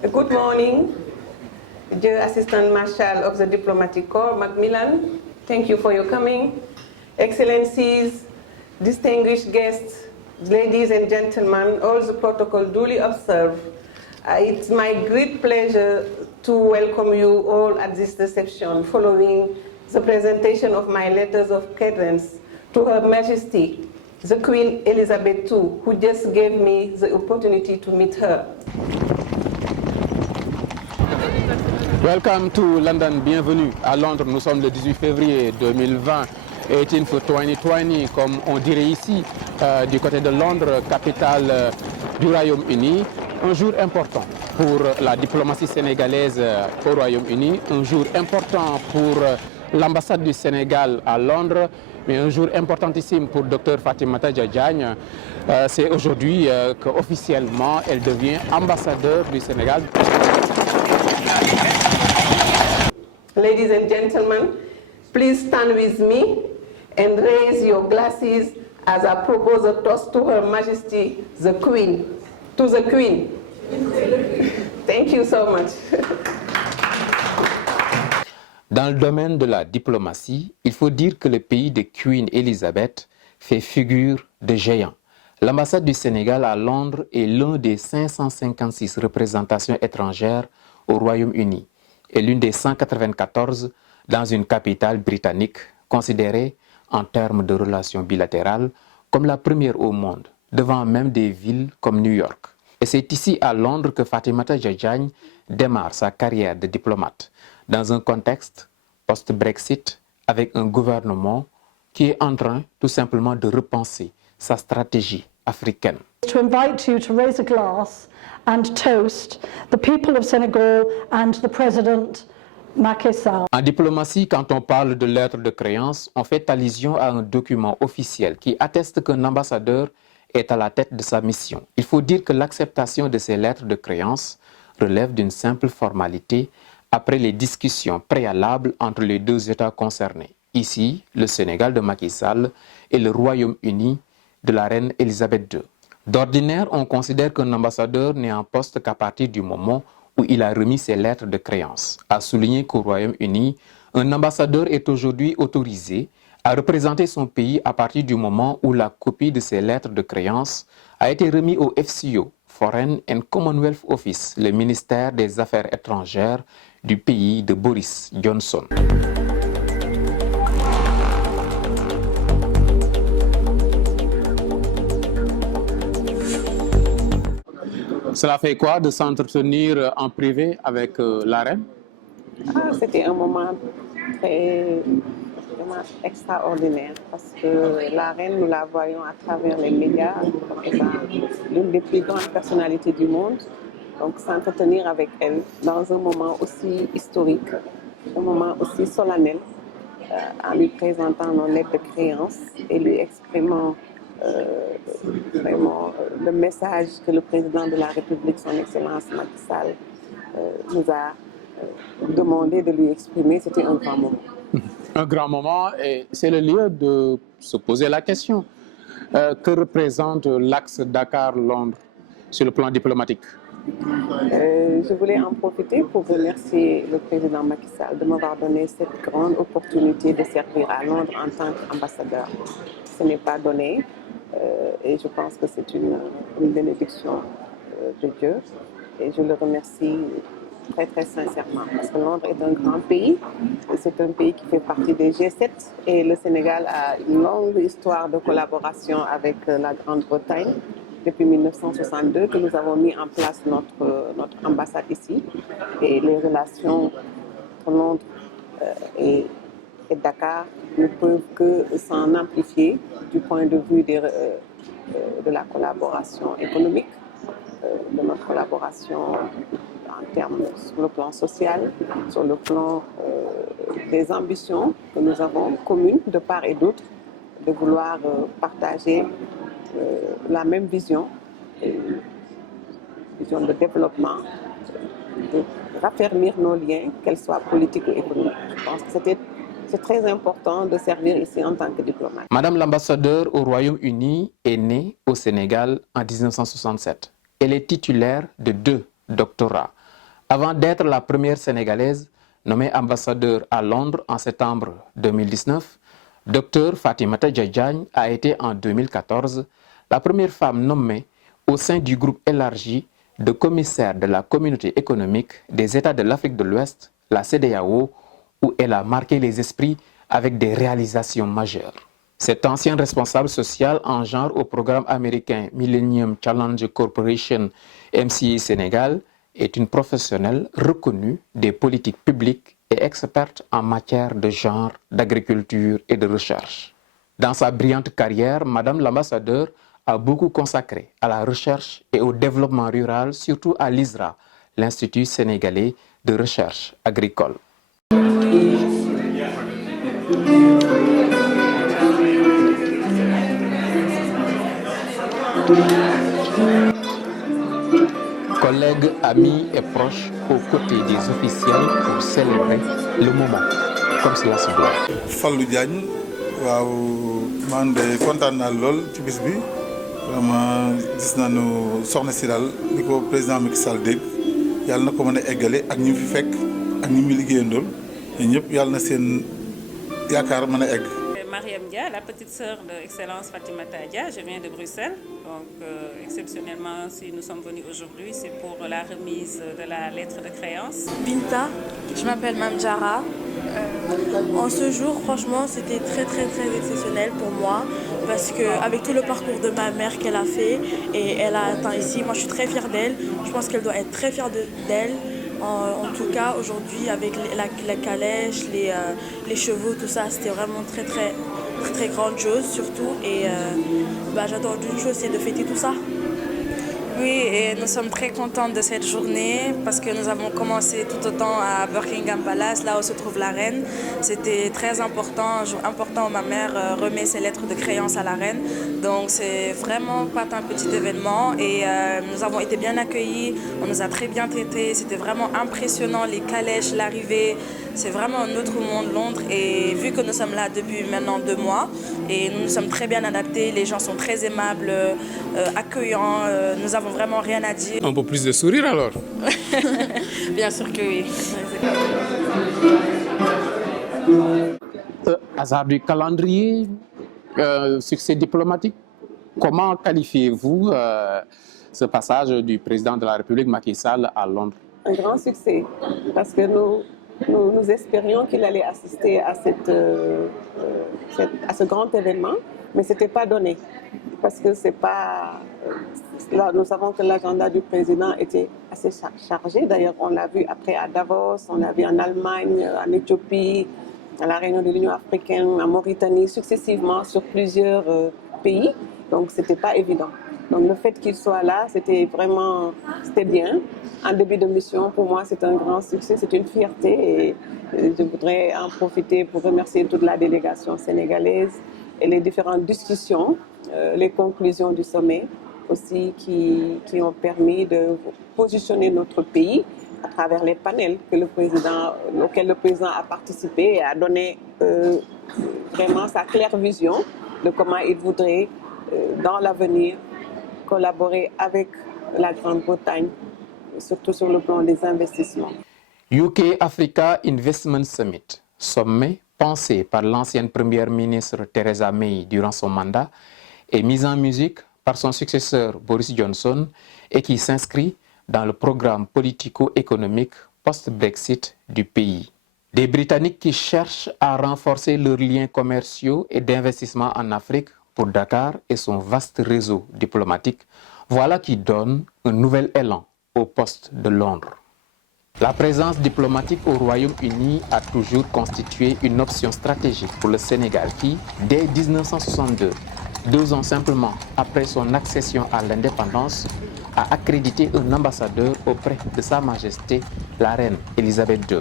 Good morning, dear Assistant Marshal of the Diplomatic Corps, Macmillan. Thank you for your coming. Excellencies, distinguished guests, ladies and gentlemen, all the protocol duly observed. It's my great pleasure to welcome you all at this reception following the presentation of my letters of credence to Her Majesty, the Queen Elizabeth II, who just gave me the opportunity to meet her. Welcome to London, bienvenue à Londres. Nous sommes le 18 février 2020, 18 for 2020, comme on dirait ici, du côté de Londres, capitale du Royaume-Uni. Un jour important pour la diplomatie sénégalaise au Royaume-Uni, un jour important pour l'ambassade du Sénégal à Londres, mais un jour importantissime pour Dr Fatimata Diagne. C'est aujourd'hui qu'officiellement elle devient ambassadeur du Sénégal. Ladies and gentlemen, please stand with me and raise your glasses as I propose a toast to Her Majesty, the Queen. To the Queen. Thank you so much. Dans le domaine de la diplomatie, il faut dire que le pays de Queen Elizabeth fait figure de géant. L'ambassade du Sénégal à Londres est l'un des 556 représentations étrangères au Royaume-Uni et l'une des 194 dans une capitale britannique considérée en termes de relations bilatérales comme la première au monde, devant même des villes comme New York. Et c'est ici à Londres que Fatimata Diagne démarre sa carrière de diplomate, dans un contexte post-Brexit avec un gouvernement qui est en train tout simplement de repenser sa stratégie africaine. To invite you to raise a glass and toast the people of Senegal and the President Macky Sall. En diplomatie, quand on parle de lettres de créance, on fait allusion à un document officiel qui atteste qu'un ambassadeur est à la tête de sa mission. Il faut dire que l'acceptation de ces lettres de créance relève d'une simple formalité après les discussions préalables entre les deux États concernés. Ici, le Sénégal de Macky Sall et le Royaume-Uni de la reine Elisabeth II. D'ordinaire, on considère qu'un ambassadeur n'est en poste qu'à partir du moment où il a remis ses lettres de créance. À souligner qu'au Royaume-Uni, un ambassadeur est aujourd'hui autorisé à représenter son pays à partir du moment où la copie de ses lettres de créance a été remise au FCO, Foreign and Commonwealth Office, le ministère des Affaires étrangères du pays de Boris Johnson. Cela fait quoi de s'entretenir en privé avec la reine? C'était un moment vraiment extraordinaire parce que la reine, nous la voyons à travers les médias comme étant l'une des plus grandes personnalités du monde. Donc s'entretenir avec elle dans un moment aussi historique, un moment aussi solennel, en lui présentant nos lettres de créance et lui exprimant vraiment le message que le président de la République, son Excellence Macky Sall, nous a demandé de lui exprimer. C'était un grand moment. Un grand moment, et c'est le lieu de se poser la question. Que représente l'axe Dakar-Londres sur le plan diplomatique? Je voulais en profiter pour remercier le président Macky Sall de m'avoir donné cette grande opportunité de servir à Londres en tant qu'ambassadeur. Ce n'est pas donné et je pense que c'est une bénédiction de Dieu et je le remercie très très sincèrement parce que Londres est un grand pays, c'est un pays qui fait partie des G7 et le Sénégal a une longue histoire de collaboration avec la Grande-Bretagne. Depuis 1962 que nous avons mis en place notre ambassade ici et les relations entre Londres et Dakar ne peuvent que s'en amplifier du point de vue de la collaboration économique, de notre collaboration en termes sur le plan social, sur le plan des ambitions que nous avons communes de part et d'autre, de vouloir partager la même vision de développement, de raffermir nos liens, qu'elles soient politiques ou économiques. Je pense que c'est très important de servir ici en tant que diplomate. Madame l'ambassadeur au Royaume-Uni est née au Sénégal en 1967. Elle est titulaire de 2 doctorats, Avant d'être la première Sénégalaise nommée ambassadeur à Londres en septembre 2019, Dr Fatimata Diagne a été en 2014 la première femme nommée au sein du groupe élargi de commissaires de la Communauté économique des États de l'Afrique de l'Ouest, la CEDEAO, où elle a marqué les esprits avec des réalisations majeures. Cette ancienne responsable sociale en genre au programme américain Millennium Challenge Corporation MCI Sénégal est une professionnelle reconnue des politiques publiques et experte en matière de genre, d'agriculture et de recherche. Dans sa brillante carrière, Madame l'ambassadeur a beaucoup consacré à la recherche et au développement rural, surtout à l'ISRA, l'Institut sénégalais de recherche agricole. Collègues, amis et proches aux côtés des officiels pour célébrer le moment, comme cela se doit. Fallou Diagne, waaw man de kontaan naa lool ci bis bi vraiment gis nañu soxna si daal li ko président Macky Sall dégg yàlla na ko mën a eggale ak ñi fi fekk ak ñi mu liggéeyandool ñëpp yàlla na seen yaakaar mën a egg. Mariam Dia, la petite sœur de Excellence Fatimata Dia, je viens de Bruxelles. Donc exceptionnellement, si nous sommes venus aujourd'hui, c'est pour la remise de la lettre de créance. Binta, je m'appelle Mamjara. En ce jour, franchement, c'était très exceptionnel pour moi parce qu'avec tout le parcours de ma mère qu'elle a fait et elle a atteint ici, moi je suis très fière d'elle. Je pense qu'elle doit être très fière d'elle. En tout cas, aujourd'hui, avec la calèche, les chevaux, tout ça, c'était vraiment très grandiose surtout. Et j'adore d'une chose, c'est de fêter tout ça. Oui, et nous sommes très contents de cette journée parce que nous avons commencé tout autant à Buckingham Palace, là où se trouve la reine. C'était très important, un jour important où ma mère remet ses lettres de créance à la reine. Donc c'est vraiment pas un petit événement et nous avons été bien accueillis, on nous a très bien traités, c'était vraiment impressionnant, les calèches, l'arrivée. C'est vraiment un autre monde, Londres, et vu que nous sommes là depuis maintenant 2 mois, et nous nous sommes très bien adaptés, les gens sont très aimables, accueillants, nous avons vraiment rien à dire. Un peu plus de sourire alors. Bien sûr que oui. Hasard du calendrier, succès diplomatique, comment qualifiez-vous ce passage du président de la République Macky Sall à Londres? Un grand succès, parce que nous espérions qu'il allait assister à ce grand événement, mais ce n'était pas donné. Parce que c'est pas... Là, nous savons que l'agenda du président était assez chargé. D'ailleurs, on l'a vu après à Davos, on l'a vu en Allemagne, en Éthiopie, à la réunion de l'Union africaine, en Mauritanie, successivement sur plusieurs pays. Donc, ce n'était pas évident. Donc, le fait qu'il soit là, c'était bien. En début de mission, pour moi, c'est un grand succès, c'est une fierté. Et je voudrais en profiter pour remercier toute la délégation sénégalaise et les différentes discussions, les conclusions du sommet aussi qui ont permis de positionner notre pays à travers les panels auxquels le président a participé et a donné vraiment sa claire vision de comment il voudrait dans l'avenir collaborer avec la Grande-Bretagne, surtout sur le plan des investissements. UK Africa Investment Summit, sommet pensé par l'ancienne première ministre Theresa May durant son mandat, est mis en musique par son successeur Boris Johnson et qui s'inscrit dans le programme politico-économique post-Brexit du pays. Des Britanniques qui cherchent à renforcer leurs liens commerciaux et d'investissement en Afrique pour Dakar et son vaste réseau diplomatique, voilà qui donne un nouvel élan au poste de Londres. La présence diplomatique au Royaume-Uni a toujours constitué une option stratégique pour le Sénégal qui, dès 1962, 2 ans simplement après son accession à l'indépendance, a accrédité un ambassadeur auprès de Sa Majesté, la reine Elisabeth II.